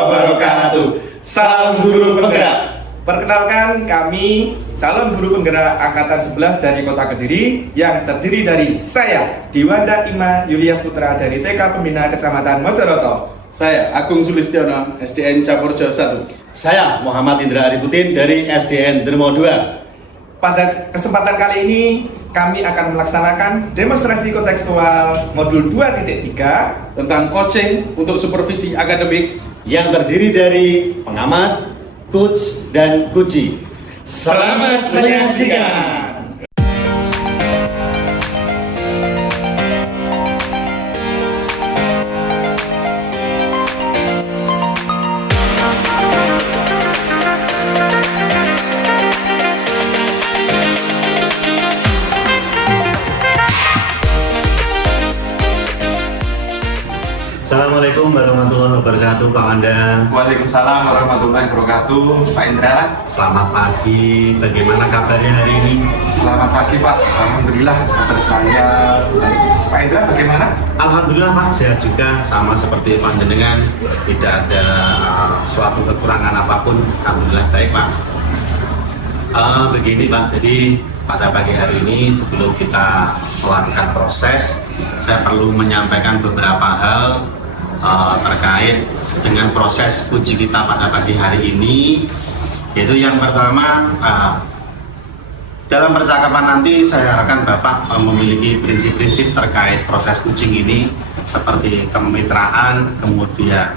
wabarakatuh. Salam guru penggerak. Perkenalkan, kami calon guru penggerak angkatan 11 dari Kota Kediri yang terdiri dari saya, Diwanda Ima Yulias Putra dari TK Pembina Kecamatan Mojoroto. Saya Agung Sulistiono, SDN Caporjo 1. Saya Muhammad Indra Arifudin dari SDN Dermo 2. Pada kesempatan kali ini, kami akan melaksanakan demonstrasi kontekstual modul 2.3 Tentang coaching untuk supervisi akademik yang terdiri dari pengamat, coach, dan coachee. Selamat menyaksikan. Assalamualaikum warahmatullahi wabarakatuh, Pak Wanda. Waalaikumsalam warahmatullahi wabarakatuh, Pak Indra. Selamat pagi, bagaimana kabarnya hari ini? Selamat pagi, Pak. Alhamdulillah kabar saya baik. Pak Indra bagaimana? Alhamdulillah Pak, sehat juga, sama seperti panjenengan, tidak ada suatu kekurangan apapun. Alhamdulillah baik Pak. Begini Pak, jadi pada pagi hari ini sebelum kita melakukan proses, saya perlu menyampaikan beberapa hal terkait dengan proses uji kita pada pagi hari ini. Yaitu yang pertama, dalam percakapan nanti saya harapkan Bapak memiliki prinsip-prinsip terkait proses coaching ini, seperti kemitraan, kemudian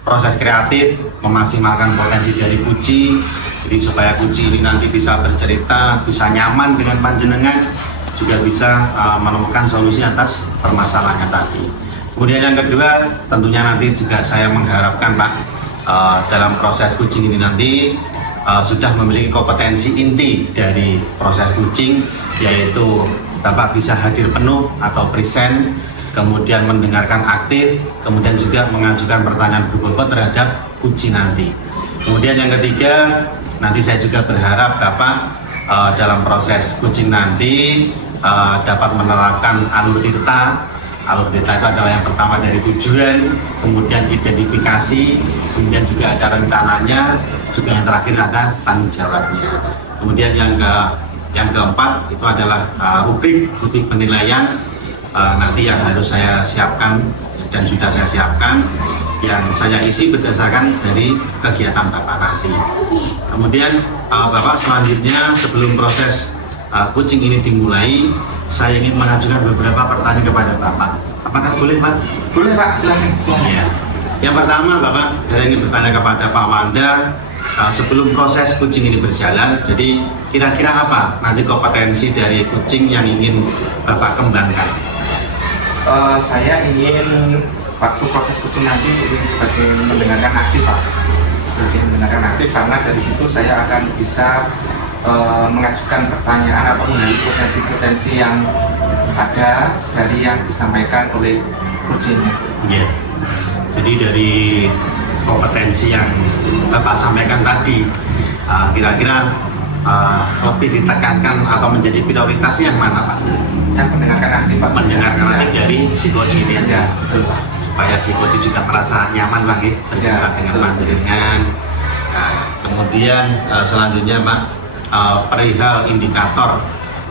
proses kreatif, memaksimalkan potensi dari coachee. Jadi supaya coachee ini nanti bisa bercerita, bisa nyaman dengan panjenengan, juga bisa menemukan solusi atas permasalahannya tadi. Kemudian yang kedua, tentunya nanti juga saya mengharapkan Pak, dalam proses coaching ini nanti sudah memiliki kompetensi inti dari proses coaching, yaitu Bapak bisa hadir penuh atau present, kemudian mendengarkan aktif, kemudian juga mengajukan pertanyaan berbobot terhadap coaching nanti. Kemudian yang ketiga, nanti saya juga berharap Bapak dalam proses coaching nanti dapat menerapkan alur tirta. Alur tirta itu adalah yang pertama dari tujuan, kemudian identifikasi, kemudian juga ada rencananya, juga yang terakhir ada tanggung jawabnya. Kemudian yang keempat itu adalah rubrik penilaian nanti yang harus saya siapkan dan sudah saya siapkan, yang saya isi berdasarkan dari kegiatan Bapak nanti. Kemudian Bapak selanjutnya sebelum proses coaching ini dimulai, saya ingin mengajukan beberapa pertanyaan kepada Bapak. Apakah boleh Pak? Boleh Pak, silakan. Ya. Yang pertama Bapak, saya ingin bertanya kepada Pak Wanda, sebelum proses coaching ini berjalan, jadi kira-kira apa nanti kompetensi dari coaching yang ingin Bapak kembangkan? Saya ingin waktu proses coaching nanti ini sebagai mendengarkan aktif Pak. Sebagai mendengarkan aktif, karena dari situ saya akan bisa mengajukan pertanyaan atau menggali potensi-potensi yang ada dari yang disampaikan oleh coachingnya. Ya. Jadi dari kompetensi yang Bapak sampaikan tadi, kira-kira lebih ditekankan atau menjadi prioritasnya yang mana Pak? Yang mendengarkan aktif Pak. Mendengarkan aktif dari si coaching ini Ya, betul Pak. Supaya si coaching juga merasa nyaman lagi berjumpa dengan panjenengan. Nah, kemudian selanjutnya Pak, perihal indikator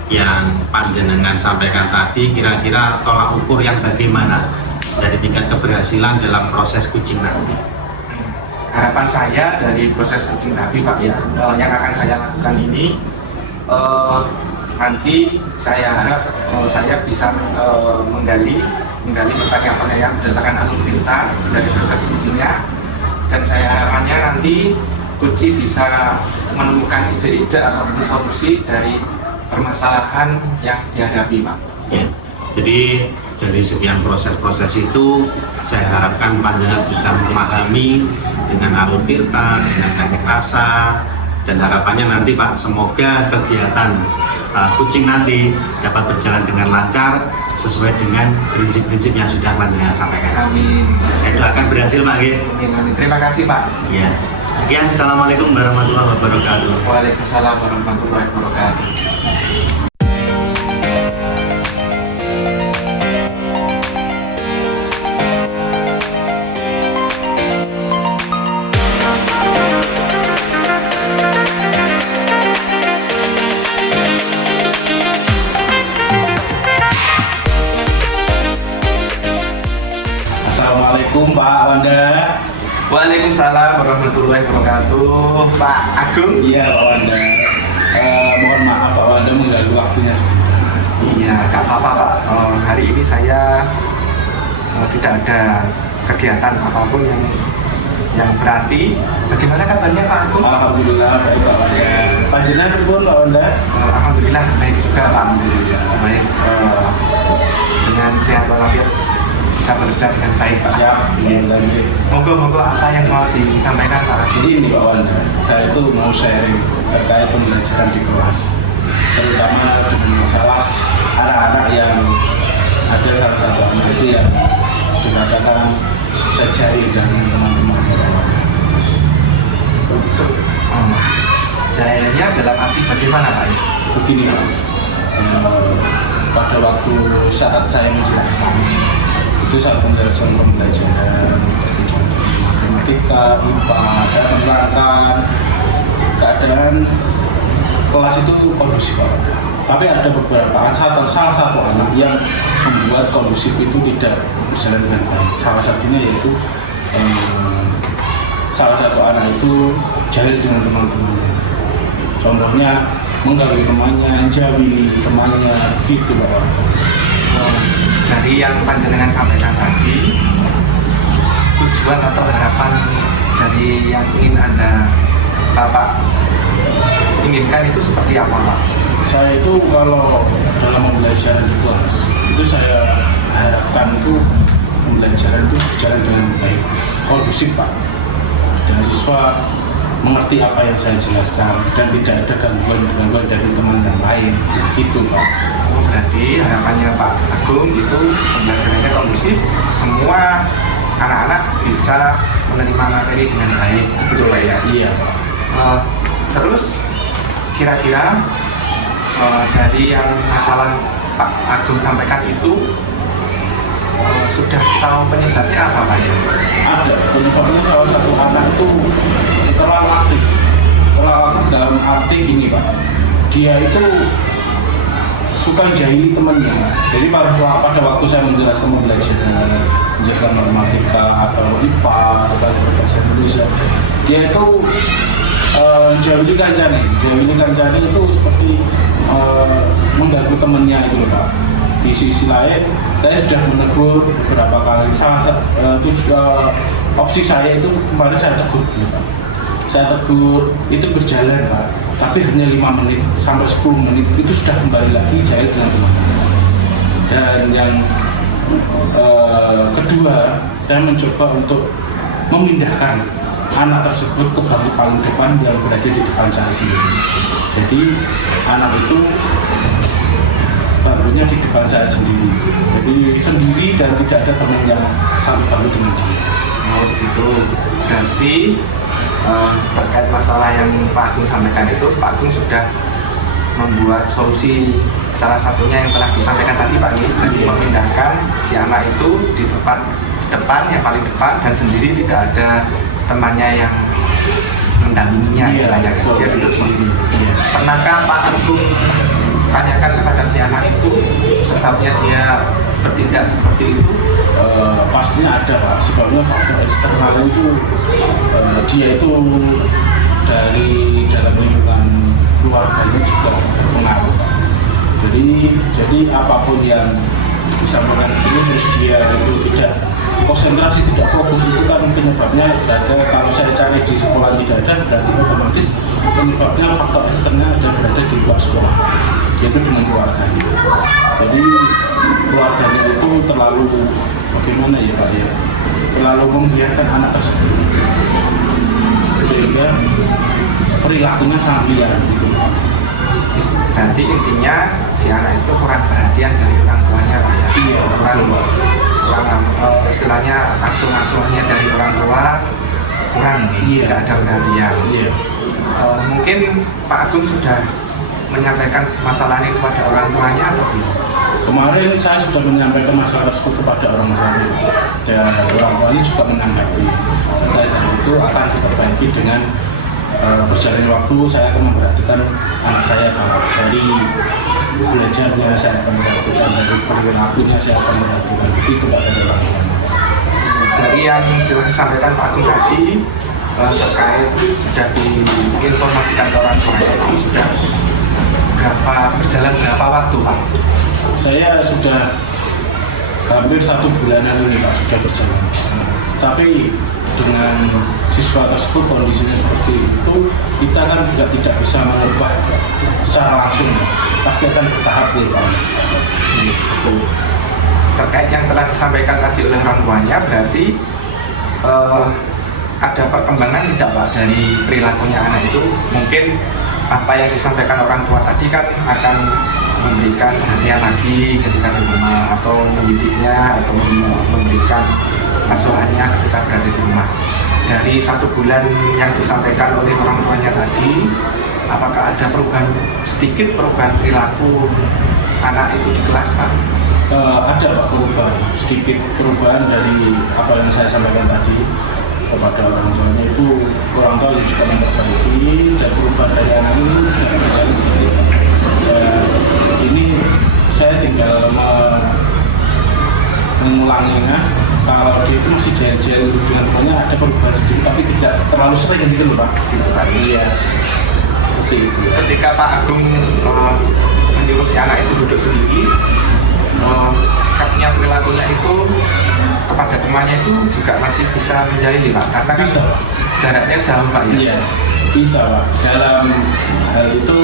yang panjenengan sampaikan tadi, kira-kira tolak ukur yang bagaimana dari tingkat keberhasilan dalam proses coaching nanti? Harapan saya dari proses coaching tadi Pak ya, yang akan saya lakukan ini, nanti saya harap saya bisa menggali pertanyaan-pertanyaan berdasarkan alur tirta dari proses coachingnya, dan saya harapannya nanti coaching bisa menemukan ide-ide ataupun solusi dari permasalahan yang dihadapi Pak. Ya. Jadi dari sekian proses-proses itu, saya harapkan panjenengan bisa memahami dengan alur tirta, dengan teknik rasa, dan harapannya nanti Pak, semoga kegiatan coaching nanti dapat berjalan dengan lancar sesuai dengan prinsip-prinsip yang sudah panjenengan sampaikan. Amin. Saya doakan berhasil Pak. Amin. Terima kasih Pak. Ya. Sekian, Assalamualaikum warahmatullahi wabarakatuh. Waalaikumsalam warahmatullahi wabarakatuh. Waalaikumsalam warahmatullahi wabarakatuh. Pak Agung. Iya Pak Wanda. Mohon maaf Pak Wanda mengganggu waktunya sebentar. Iya, gak apa-apa Pak. Hari ini saya tidak ada kegiatan apapun yang berarti. Bagaimana kabarnya Pak Agung? Alhamdulillah baik Pak Wanda. Panjenengan pripun Pak Wanda? Alhamdulillah baik juga Pak. Alhamdulillah. Baik. Dengan sehat walafiat bisa bekerja dengan baik Pak. Siap. Iya. Monggo apa yang mau disampaikan Pak Agung? Jadi ini Pak Wanda, saya itu mau sharing terkait pembelajaran di kelas, terutama dengan masalah anak-anak yang ada salah satu anak itu yang dikatakan bisa jahil dengan teman-temannya. Jahilnya dalam arti bagaimana Pak? Begini Pak, pada waktu saat saya menjelaskan itu saat penjelasan pembelajaran matematika, IPA, saya menerangkan keadaan kelas itu kondusif Pak. Tapi ada beberapa salah satu anak yang membuat kondusif itu tidak berjalan dengan baik. Salah satunya yaitu salah satu anak itu jahil dengan teman-temannya. Contohnya mengganggu temannya, jahili temannya, gitu Pak. Dari yang panjenengan sampaikan tadi, tujuan atau harapan dari yang ingin Bapak inginkan itu seperti apa Pak? Saya itu kalau dalam pembelajaran di kelas itu saya harapkan itu pembelajaran itu berjalan dengan baik, kondusif Pak, dan siswa mengerti apa yang saya jelaskan dan tidak ada gangguan dari teman yang lain, gitu Pak. Berarti harapannya Pak Agung itu pembelajarannya kondusif, semua anak-anak bisa menerima materi dengan baik, betul Pak ya? Iya. Terus kira-kira dari yang masalah Pak Agung sampaikan itu sudah tahu penyebabnya apa Pak ya? Ada penyebabnya, salah satu anak itu terlalu aktif dalam arti gini Pak, dia itu suka jahili temannya. Jadi pada waktu saya menjelaskan matematika atau IPA sekalian bahasa Indonesia, dia itu jahili kancane itu seperti mengganggu temannya itu Pak. Di sisi lain, saya sudah menegur beberapa kali. Opsi saya itu kemarin saya tegur dulu Pak. Saya tegur itu berjalan Pak, tapi hanya 5 menit sampai 10 menit itu sudah kembali lagi jahil dengan teman-teman. Dan yang kedua, saya mencoba untuk memindahkan anak tersebut ke bangku paling depan yang berada di depan saya sendiri. Jadi anak itu bangkunya di depan saya sendiri. Jadi sendiri dan tidak ada teman yang satu bangku dengan dia. Oh gitu. Berarti terkait masalah yang Pak Agung sampaikan itu, Pak Agung sudah membuat solusi, salah satunya yang telah disampaikan tadi Pak Agung, memindahkan si anak itu di tempat depan, yang paling depan, dan sendiri tidak ada temannya yang mendampinginya, dia duduk sendiri. Pernahkah Pak Agung tanyakan kepada si anak itu sebabnya dia bertindak seperti itu? Pastinya ada Pak, sebabnya faktor eksternal itu dia itu dari dalam lingkungan keluarganya juga berpengaruh. Jadi apapun yang disampaikan ini terus dia itu tidak konsentrasi, tidak fokus, itu kan penyebabnya berada, kalau saya cari di sekolah tidak ada, berarti otomatis penyebabnya faktor eksternal ada berada di luar sekolah, yaitu dengan keluarganya. Jadi keluarganya itu terlalu bagaimana ya Pak ya, terlalu membiarkan anak tersebut sehingga perilakunya sangat liar gitu. Berarti intinya si anak itu kurang perhatian dari orang tuanya Pak ya? Iya, kurang istilahnya asuh-asuhnya dari orang tua kurang, tidak ada perhatian. Iya. Mungkin Pak Agung sudah menyampaikan masalah ini kepada orang tuanya atau belum? Kemarin saya sudah menyampaikan masalah tersebut kepada orang tuanya dan orang tuanya juga menanggapi. Terkait hal itu akan diperbaiki dengan berjalannya waktu. Saya akan memperhatikan anak saya dari belajarnya, saya akan memperhatikan dari perilakunya, saya akan memperhatikan begitu Pak dari orang tuanya. dari yang jelas disampaikan Pak Agung tadi terkait sudah diinformasikan ke orang tua itu sudah berjalan berapa waktu Pak? Saya sudah hampir 1 bulanan ini Pak sudah berjalan. Tapi dengan siswa tersebut kondisinya seperti itu, kita kan juga tidak bisa mengubah secara langsung, pasti akan bertahap nih Pak. Betul. Terkait yang telah disampaikan tadi oleh orang tuanya, berarti ada perkembangan tidak Pak dari perilakunya anak itu? Mungkin apa yang disampaikan orang tua tadi kan akan memberikan perhatian lagi ketika di rumah, atau mendidiknya, atau memberikan asuhannya ketika berada di rumah. Dari 1 bulan yang disampaikan oleh orang tuanya tadi, apakah ada sedikit perubahan perilaku anak itu di kelas Pak? Ada Pak perubahan, sedikit perubahan dari apa yang saya sampaikan tadi kepada orang tuanya. Itu orang tua yang juga memperbaiki, dan perubahan dari anak ini sudah berjalan seperti itu. Ini saya tinggal mengulanginya. Kalau dia itu masih jahil-jahil dengan temannya, ada perubahan sedikit, tapi tidak terlalu sering gitu loh Pak. Gitu Pak. Iya. Seperti itu. Ketika Pak Agung menyuruh si anak itu duduk sendiri, sikapnya, perilakunya itu kepada temannya itu juga masih bisa menjahili Pak, karena kan bisa jaraknya jauh Pak ya? Iya, bisa Pak. Dalam hal itu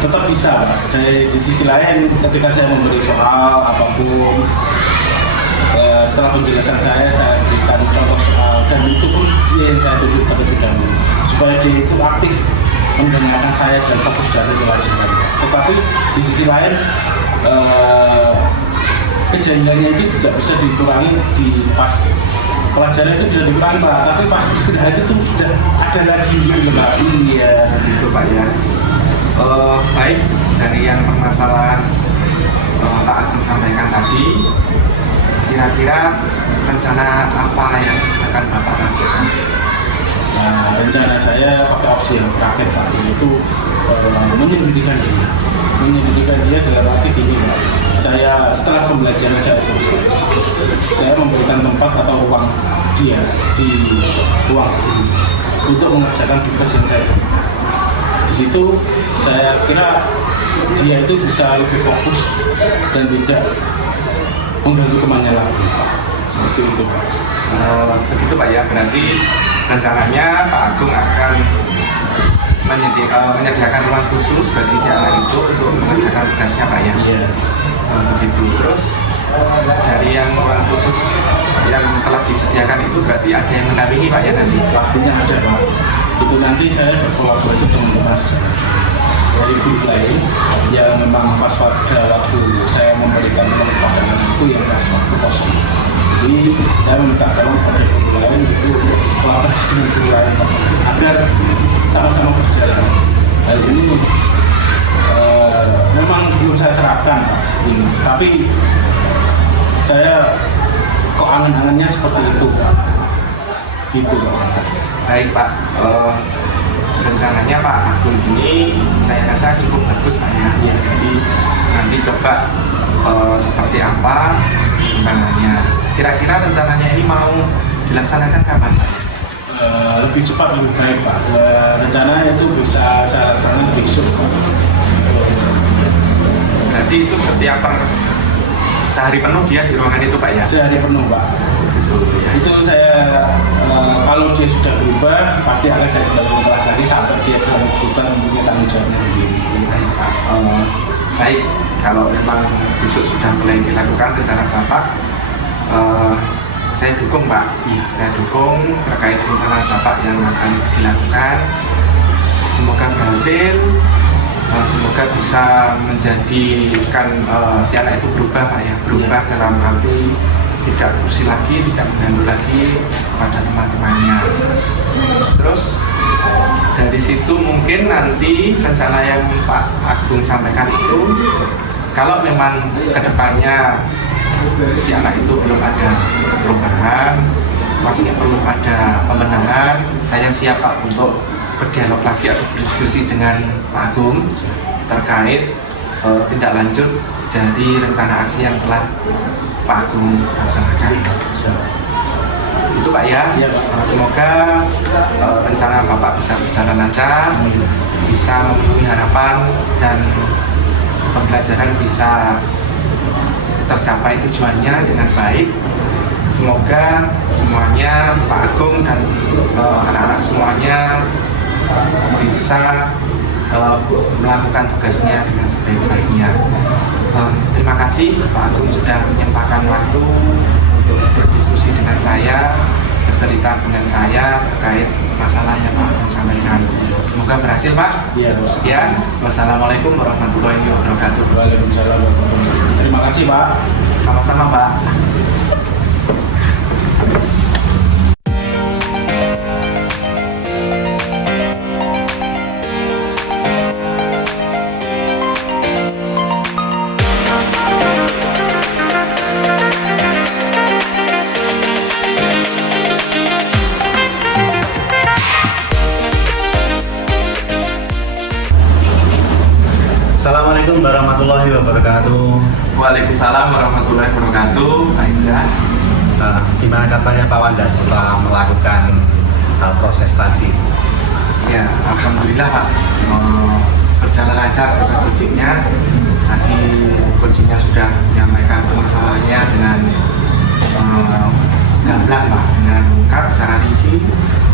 tetap bisa Pak. Di sisi lain, ketika saya memberi soal apapun, setelah penjelasan saya berikan contoh soal, dan itu pun dia yang saya tunjuk terlebih dahulu supaya dia itu aktif mendengarkan saya dan fokus dari pelajaran. Tetapi di sisi lain, kejahilannya itu juga bisa dikurangi di pas pelajaran itu bisa dikurangi Pak, tapi pas istirahat itu sudah ada lagi gitu Pak. Iya, Gitu Pak ya. Baik, dari yang permasalahan Pak Agung sampaikan tadi, kira-kira rencana apa yang akan Bapak lakukan? Nah, rencana saya pakai opsi yang terakhir Pak, yaitu menyembunyikan dia. Menyembunyikan dia dalam arti gini Pak, saya setelah pembelajaran saya selesai, saya memberikan tempat atau ruang dia di ruang guru untuk mengerjakan tugas yang saya berikan. Di situ saya kira dia itu bisa lebih fokus dan tidak mengganggu temannya lagi Pak. Seperti itu Pak. Begitu Pak ya, berarti rencananya Pak Agung akan menyediakan ruang khusus bagi si anak itu untuk mengerjakan tugasnya Pak ya? Iya. Begitu. Terus dari yang ruang khusus yang telah disediakan itu berarti ada yang mendampingi Pak ya nanti? Pastinya ada Pak. Itu nanti saya berkolaborasi dengan teman sejarah dari guru lain yang memang pas pada waktu saya memberikan penelitian itu yang pas waktu kosong. Jadi saya meminta tolong kepada guru lain itu kolaborasi dengan guru lain agar sama-sama berjalan. Hal ini memang belum saya terapkan Pak ini, tapi saya kok angan-angannya seperti itu Pak. Gitu Pak. Baik Pak, rencananya Pak Agung ini saya rasa cukup bagus Pak ya. Jadi nanti coba seperti apa perkembangannya. Kira-kira rencananya ini mau dilaksanakan kapan Pak? Lebih cepat lebih baik Pak. Rencana itu bisa saya laksanakan besok Pak. Berarti itu setiap sehari penuh dia di ruangan itu Pak ya? Sehari penuh Pak. Itu saya kalau dia sudah berubah pasti akan saya kembali ke kelas lagi sampai dia berubah mempunyai tanggung jawabnya sendiri. Baik Pak. Baik, kalau memang besok sudah mulai dilakukan rencana Bapak, saya dukung Pak. Saya dukung terkait rencana Bapak yang akan dilakukan. Semoga berhasil. Semoga bisa menjadikan si anak itu berubah Pak ya. Berubah dalam arti tidak kursi lagi, tidak mengganggu lagi kepada teman-temannya. Terus dari situ mungkin nanti rencana yang Pak Agung sampaikan itu, kalau memang kedepannya si anak itu belum ada perubahan, masih perlu ada pembenahan, saya siap Pak untuk berdialog lagi atau berdiskusi dengan Pak Agung terkait tindak lanjut dari rencana aksi yang telah Pak Agung laksanakan. Itu Pak ya. Iya, Pak. Semoga rencana Bapak bisa berjalan lancar, bisa memenuhi harapan dan pembelajaran bisa tercapai tujuannya dengan baik. Semoga semuanya Pak Agung dan anak-anak semuanya bisa melakukan tugasnya dengan sebaik-baiknya. Terima kasih Pak Agung sudah menyempatkan waktu untuk berdiskusi dengan saya, bercerita dengan saya terkait masalah yang Pak Agung sampaikan. Semoga berhasil Pak. Iya. Sekian. Wassalamualaikum warahmatullahi wabarakatuh. Waalaikumsalam warahmatullahi wabarakatuh. Terima kasih Pak. Sama-sama Pak. Assalamualaikum warahmatullahi wabarakatuh. Waalaikumsalam warahmatullahi wabarakatuh. Pak Indra. Gimana kabarnya Pak Wanda setelah melakukan proses tadi? Ya, alhamdulillah Pak. Berjalan lancar proses coachingnya. Tadi coachingnya sudah menyampaikan permasalahannya dengan gamblang Pak, dengan lengkap secara rinci,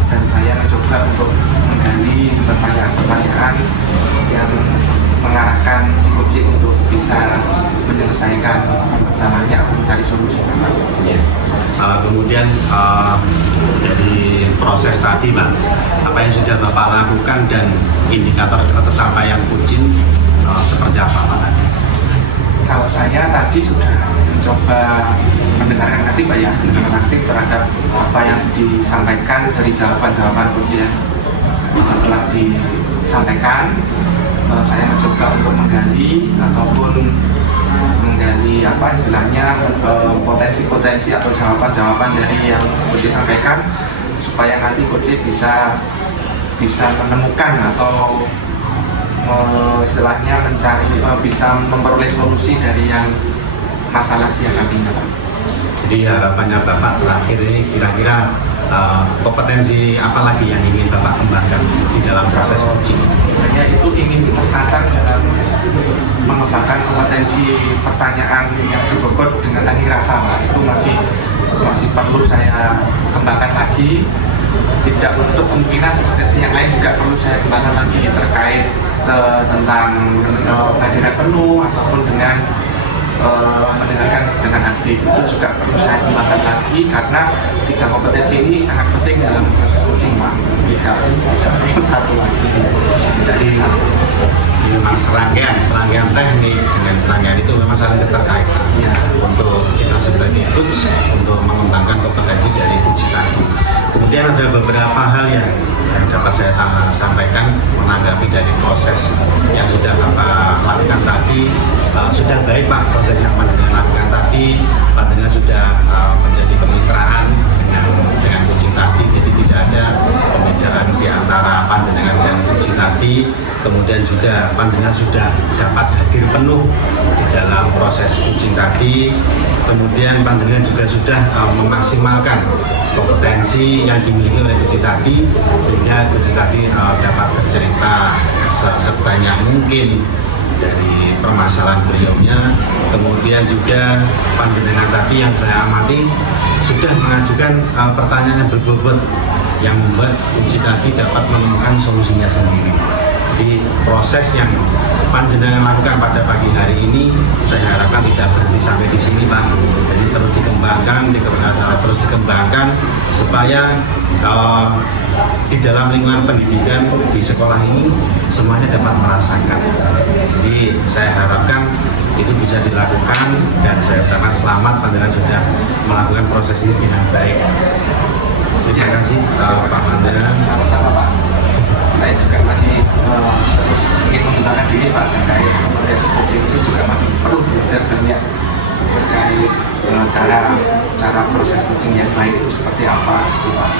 dan saya mencoba untuk menggali pertanyaan-pertanyaan yang mengarahkan si coaching untuk bisa menyelesaikan masalahnya atau mencari solusi. Ya. Kemudian dari proses tadi Pak, apa yang sudah Bapak lakukan dan indikator tercapaian coaching seperti apa Pak tadi? Kalau saya tadi sudah mencoba mendengarkan aktif Pak ya, mendengarkan aktif terhadap apa yang disampaikan dari jawaban-jawaban coach yang telah disampaikan. Saya mencoba untuk menggali ataupun menggali apa istilahnya potensi-potensi atau jawaban-jawaban dari yang coach sampaikan, supaya nanti coach bisa menemukan atau istilahnya mencari bisa memperoleh solusi dari yang masalah yang kami dapat. Jadi harapannya Bapak terakhir ini kira-kira kompetensi apa lagi yang ingin Bapak kembangkan di dalam proses coaching? Saya itu ingin terkadang dalam mengembangkan kompetensi pertanyaan yang berbobot dengan teknik rasa Pak. Itu masih perlu saya kembangkan lagi. Tidak untuk kemungkinan kompetensi yang lain juga perlu saya kembangkan lagi terkait tentang kehadiran penuh ataupun dengan mendengarkan dengan aktif. Itu juga perlu saya kembangkan lagi karena tiga kompetensi ini sangat penting dalam proses coaching Pak. Tidak satu lagi, tidak satu. Ini memang serangkaian teknik dengan serangkaian itu memang saling keterkaitan ya, untuk kita sebagai coach untuk mengembangkan kompetensi dari coach tadi. Kemudian ada beberapa hal yang dapat saya sampaikan menanggapi dari proses yang sudah Bapak lakukan tadi. Sudah baik Pak proses yang Panjenengan lakukan tadi. Panjenengan sudah menjadi kemitraan dengan coaching tadi, jadi tidak ada pembedaan di antara Panjenengan dan coaching tadi. Kemudian juga Panjenengan sudah dapat hadir penuh di dalam proses coaching tadi. Kemudian Panjenengan juga sudah memaksimalkan kompetensi yang dimiliki oleh coaching tadi, sehingga coaching tadi dapat bercerita sebanyak mungkin dari permasalahan beliaunya. Kemudian juga Panjenengan tadi yang saya amati sudah mengajukan pertanyaan yang berbobot yang membuat coaching tadi dapat menemukan solusinya sendiri. Jadi proses yang Panjenengan lakukan pada pagi hari ini saya harapkan tidak berhenti sampai di sini Pak. Jadi terus dikembangkan supaya di dalam lingkungan pendidikan di sekolah ini semuanya dapat merasakan. Jadi saya harapkan itu bisa dilakukan dan saya ucapkan selamat Panjenengan sudah melakukan proses ini dengan baik. Terima kasih Pak Sandra. Sama-sama Pak. Saya juga masih terus ingin mengembangkan diri Pak terkait proses coaching ini, juga masih perlu belajar banyak terkait cara proses coaching yang baik itu seperti apa gitu Pak.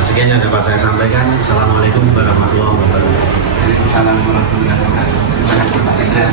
Sekian yang dapat saya sampaikan. Assalamualaikum warahmatullahi wabarakatuh. Waalaikumsalam warahmatullahi wabarakatuh. Terima kasih Pak Hendra.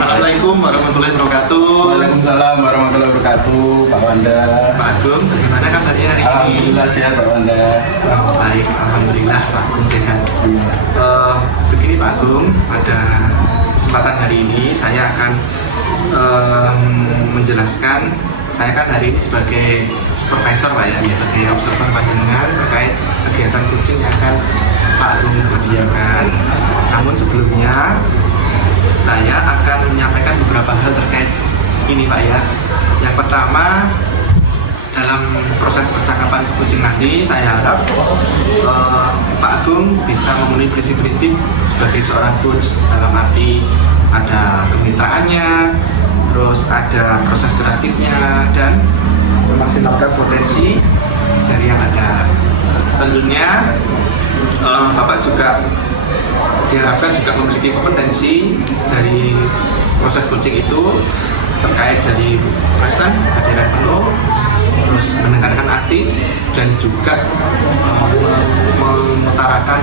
Assalamualaikum warahmatullahi wabarakatuh. Waalaikumsalam warahmatullahi wabarakatuh, Pak Wanda. Pak Agung, bagaimana kabarnya hari ini? Alhamdulillah sehat, Pak Wanda. Baik, alhamdulillah Pak Agung sehat. Begini Pak Agung, pada kesempatan hari ini saya akan menjelaskan. Saya kan hari ini sebagai supervisor Pak ya, sebagai observer panjenengan terkait kegiatan kucing yang akan Pak Agung laksanakan. Namun sebelumnya saya akan menyampaikan beberapa hal terkait ini Pak ya. Yang pertama, dalam proses percakapan kucing nanti saya harap Pak Agung bisa memenuhi prinsip-prinsip sebagai seorang coach, dalam arti ada kemitraannya, terus ada proses kreatifnya, dan memaksimalkan potensi dari yang ada. Tentunya Bapak juga diharapkan juga memiliki kompetensi dari proses coaching itu terkait dari present, kehadiran penuh, terus mendengarkan aktif, dan juga mengutarakan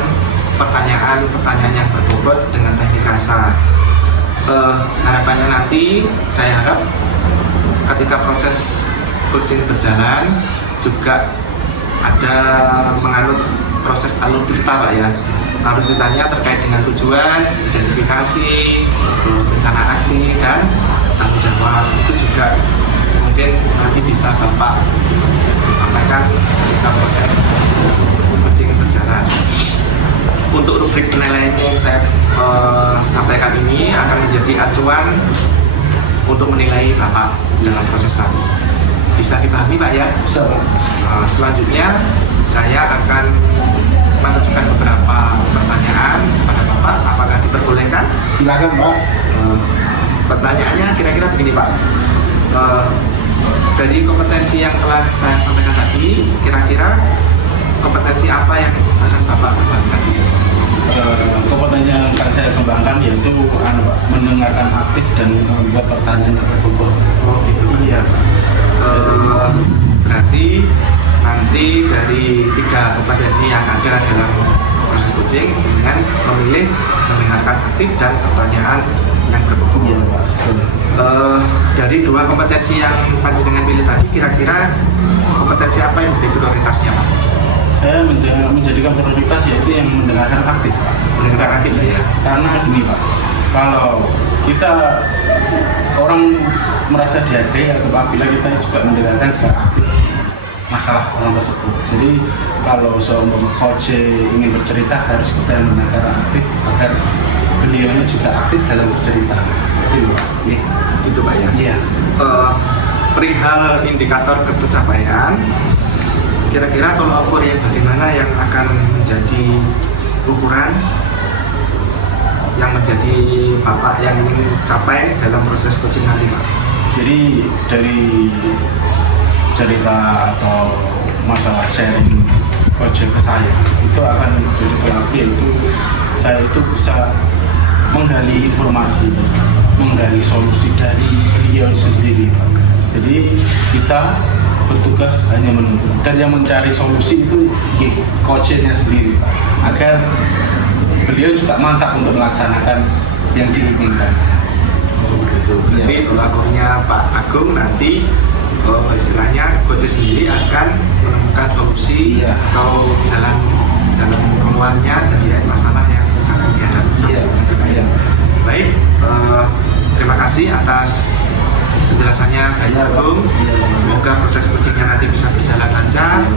pertanyaan-pertanyaan yang berbobot dengan teknik rasa. Harapannya nanti saya harap ketika proses coaching berjalan juga ada menganut proses alur cerita Pak ya. Alur ceritanya terkait dengan tujuan, identifikasi, terus rencana aksi, dan tanggung jawab. Itu juga mungkin nanti bisa Bapak sampaikan ketika proses coaching berjalan. Untuk rubrik penilaian yang saya sampaikan ini akan menjadi acuan untuk menilai Bapak dalam proses tadi. Bisa dipahami Pak ya? Bisa, Pak. Selanjutnya saya akan mengajukan beberapa pertanyaan pada Bapak. Apakah diperbolehkan? Silakan, Pak. Pertanyaannya kira-kira begini Pak. Dari kompetensi yang telah saya sampaikan tadi, kira-kira kompetensi apa yang akan Bapak kembangkan? Kompetensi yang akan saya kembangkan yaitu Pak, mendengarkan aktif dan membuat pertanyaan yang berbobot. Oh gitu iya. Berarti nanti dari 3 kompetensi yang ada dalam proses coaching dengan memilih mendengarkan aktif dan pertanyaan yang berbobot. Iya, Pak. Dari 2 kompetensi yang panjenengan pilih tadi, kira-kira kompetensi apa yang menjadi prioritasnya Pak? Saya menjadikan prioritas yaitu yang mendengarkan aktif, Pak. Mendengarkan aktif ya. Karena gini Pak, kalau kita orang merasa dihargai apabila kita juga mendengarkan secara aktif masalah orang tersebut. Jadi kalau seorang coach ingin bercerita harus kita yang mendengarkan aktif agar beliaunya juga aktif dalam bercerita. Itu Pak. Iya, itu Pak ya. Iya. Perihal indikator pencapaian, kira-kira tolak ukur yang bagaimana yang akan menjadi ukuran yang menjadi Bapak yang ingin capai dalam proses coaching nanti Pak? Jadi dari cerita atau masalah sharing coach ke saya itu akan menjadi terapi, yaitu saya itu bisa menggali informasi, menggali solusi dari beliau sendiri. Jadi kita bertugas hanya menunggu dan yang mencari solusi itu coachnya sendiri Pak, agar beliau juga mantap untuk melaksanakan yang diinginkan. Jadi tolak ukurnya Pak Agung nanti istilahnya coach sendiri akan menemukan solusi atau jalan keluarnya dari masalah yang akan dihadapi. Baik, terima kasih atas penjelasannya Pak Agung. Semoga proses coachingnya nanti bisa berjalan lancar,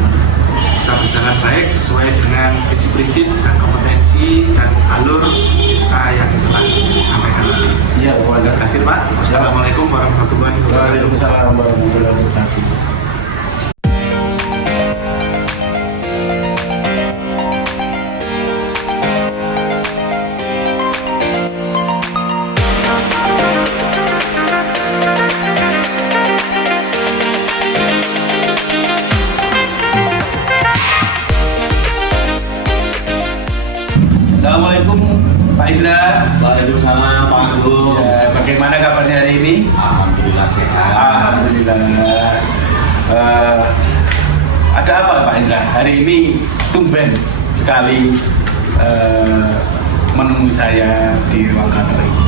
bisa berjalan baik sesuai dengan prinsip-prinsip dan kompetensi dan alur kita yang telah disampaikan tadi. Iya, Terima kasih Pak. Assalamualaikum warahmatullahi wabarakatuh. Waalaikumsalam warahmatullahi wabarakatuh. Waalaikumsalam Pak Agung. Ya, bagaimana kabarnya hari ini? Alhamdulillah sehat. Alhamdulillah. Ada apa Pak Indra? Hari ini tumben sekali menemui saya di ruang kantor ini.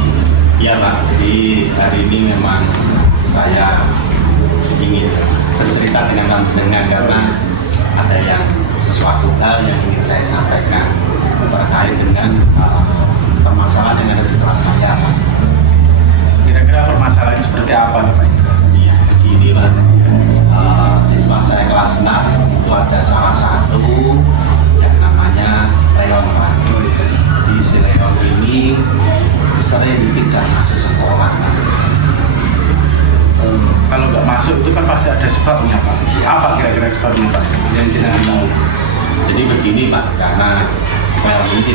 Iya Pak, jadi hari ini memang saya ingin bercerita dengan panjenengan karena ada yang sesuatu hal yang ingin saya sampaikan terkait dengan permasalahan yang ada di kelas saya Pak. Kira-kira permasalahan seperti apa Pak Indra? Iya, begini Pak. Siswa saya kelas 6 itu ada salah satu yang namanya Leon Pak. Jadi si Leon ini sering tidak masuk sekolah Pak. Kalau nggak masuk itu kan pasti ada sebabnya Pak. Apa kira-kira sebabnya Pak? Yang jenengan tahu. Jadi begini Pak, karena Leon ini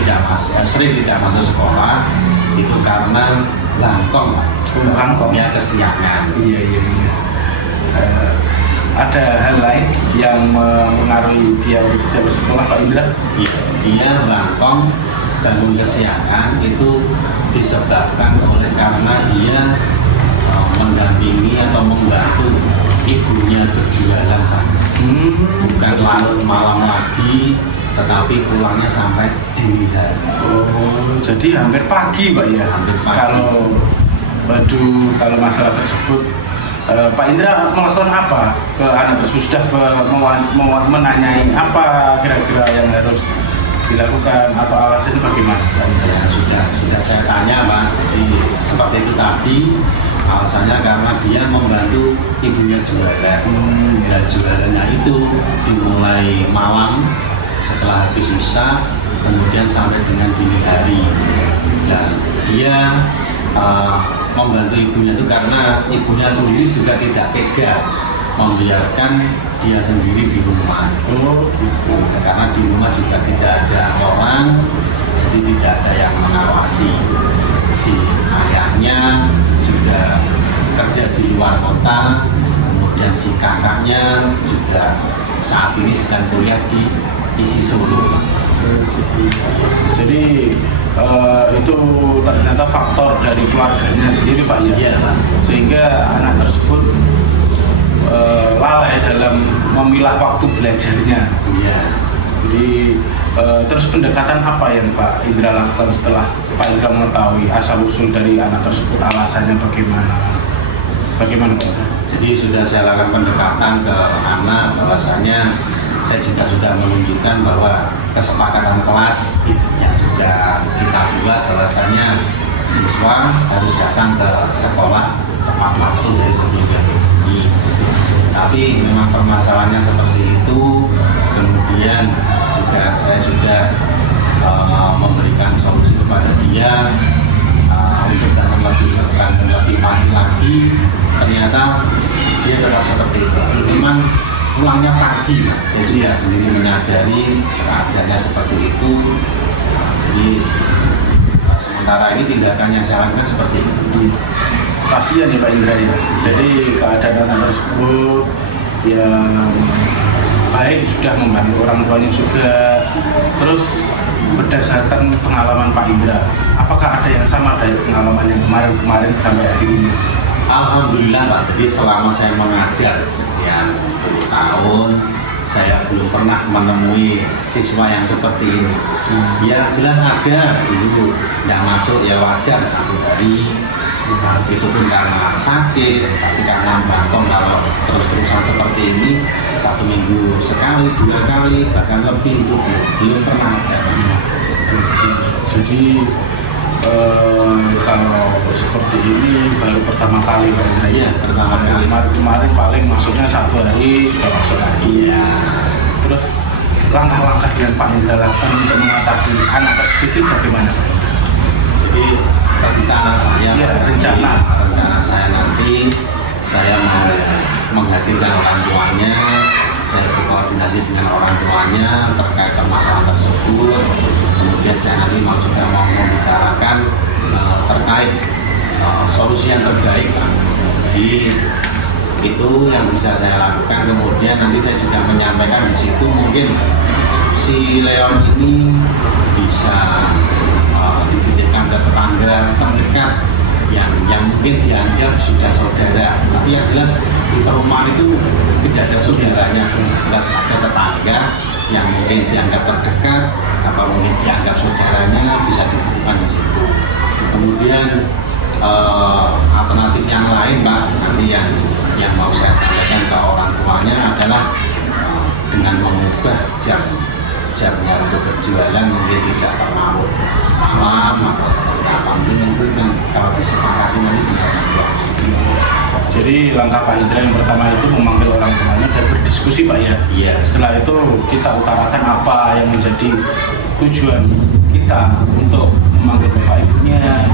sering tidak masuk sekolah itu karena langkong Pak. Langkongnya kesiangan. Iya. Ada hal lain yang mempengaruhi dia untuk tidak bersekolah Pak Indra? Iya, dia langkong bangun kesiangan itu disebabkan oleh karena dia mendampingi atau membantu ibunya berjualan Pak. Bukan larut malam lagi, tetapi pulangnya sampai dini hari. Oh, jadi hampir pagi Pak ya? Hampir pagi. Kalau masalah tersebut Pak Indra melakukan apa ke anak tersebut? Sudah menanyai apa kira-kira yang harus dilakukan atau alasannya bagaimana? Ya, sudah saya tanya Pak, jadi seperti itu tadi alasannya karena dia membantu ibunya jualan. Ya, jualannya itu dimulai malam setelah habis isya kemudian sampai dengan dini hari. Dan dia membantu ibunya itu karena ibunya sendiri juga tidak tega membiarkan dia sendiri di rumah. Oh gitu. Karena di rumah juga tidak ada orang, jadi tidak ada yang mengawasi. Si ayahnya juga kerja di luar kota, kemudian si kakaknya juga saat ini sedang kuliah di ISI Solo. Jadi itu ternyata faktor dari keluarganya sendiri Pak ya? Iya Pak. Sehingga anak tersebut lalai dalam memilah waktu belajarnya. Iya. Jadi terus pendekatan apa yang Pak Indra lakukan setelah Pak Indra mengetahui asal usul dari anak tersebut, alasannya bagaimana? Bagaimana Pak? Jadi sudah saya lakukan pendekatan ke anak, bahwasanya saya juga sudah menunjukkan bahwa kesepakatan kelas yang sudah kita buat bahwasanya siswa harus datang ke sekolah tepat waktu dari sebelumnya. Tapi memang permasalahannya seperti itu. Kemudian juga saya sudah memberikan solusi kepada dia untuk datang lebih pagi lagi. Ternyata dia tetap seperti itu. Memang pulangnya pagi, saya juga sendiri menyadari keadaannya seperti itu. Jadi sementara ini tindakannya saya lakukan seperti itu. Kasihan ya Pak Indra ya. Jadi keadaan anak tersebut yang baik sudah membantu orang tuanya juga. Terus berdasarkan pengalaman Pak Indra, apakah ada yang sama dari pengalaman yang kemarin sampai hari ini? Alhamdulillah Pak, jadi selama saya mengajar sekian puluh tahun, saya belum pernah menemui siswa yang seperti ini. Ya jelas ada dulu yang masuk ya wajar satu hari, itu pun karena sakit, tapi karena bantong kalau terus-terusan seperti ini 1 minggu sekali, 2 kali, bahkan lebih itu belum pernah ada. Jadi kalau seperti ini baru pertama kali Pak Indra. Iya, pertama kali. Kemarin paling masuknya 1 hari sudah masuk lagi. Iya. Terus langkah-langkah yang Pak Indra lakukan untuk mengatasi anak tersebut itu bagaimana Pak? Jadi rencana saya, rencana saya nanti saya mau menghadirkan orang tuanya, saya berkoordinasi dengan orang tuanya terkait permasalahan tersebut. Kemudian saya nanti juga mau membicarakan terkait solusi yang terbaik. Jadi itu yang bisa saya lakukan. Kemudian nanti saya juga menyampaikan di situ mungkin si Leon ini bisa dititipkan ke tetangga terdekat yang mungkin dianggap sudah saudara, tapi yang jelas di perumahan itu tidak ada saudaranya, jelas ada tetangga yang mungkin dianggap terdekat atau mungkin dianggap saudaranya, bisa dititipkan di situ. Kemudian alternatif yang lain Pak, nanti yang mau saya sampaikan ke orang tuanya adalah dengan mengubah jamnya untuk berjualan, mungkin tidak terlalu malam atau seperti apa, mungkin kalau disepakati nanti dengan orang tuanya. Jadi langkah Pak Indra yang pertama itu memanggil orang tuanya dan berdiskusi Pak ya. Iya. Setelah itu kita utarakan apa yang menjadi tujuan kita untuk memanggil bapak ibunya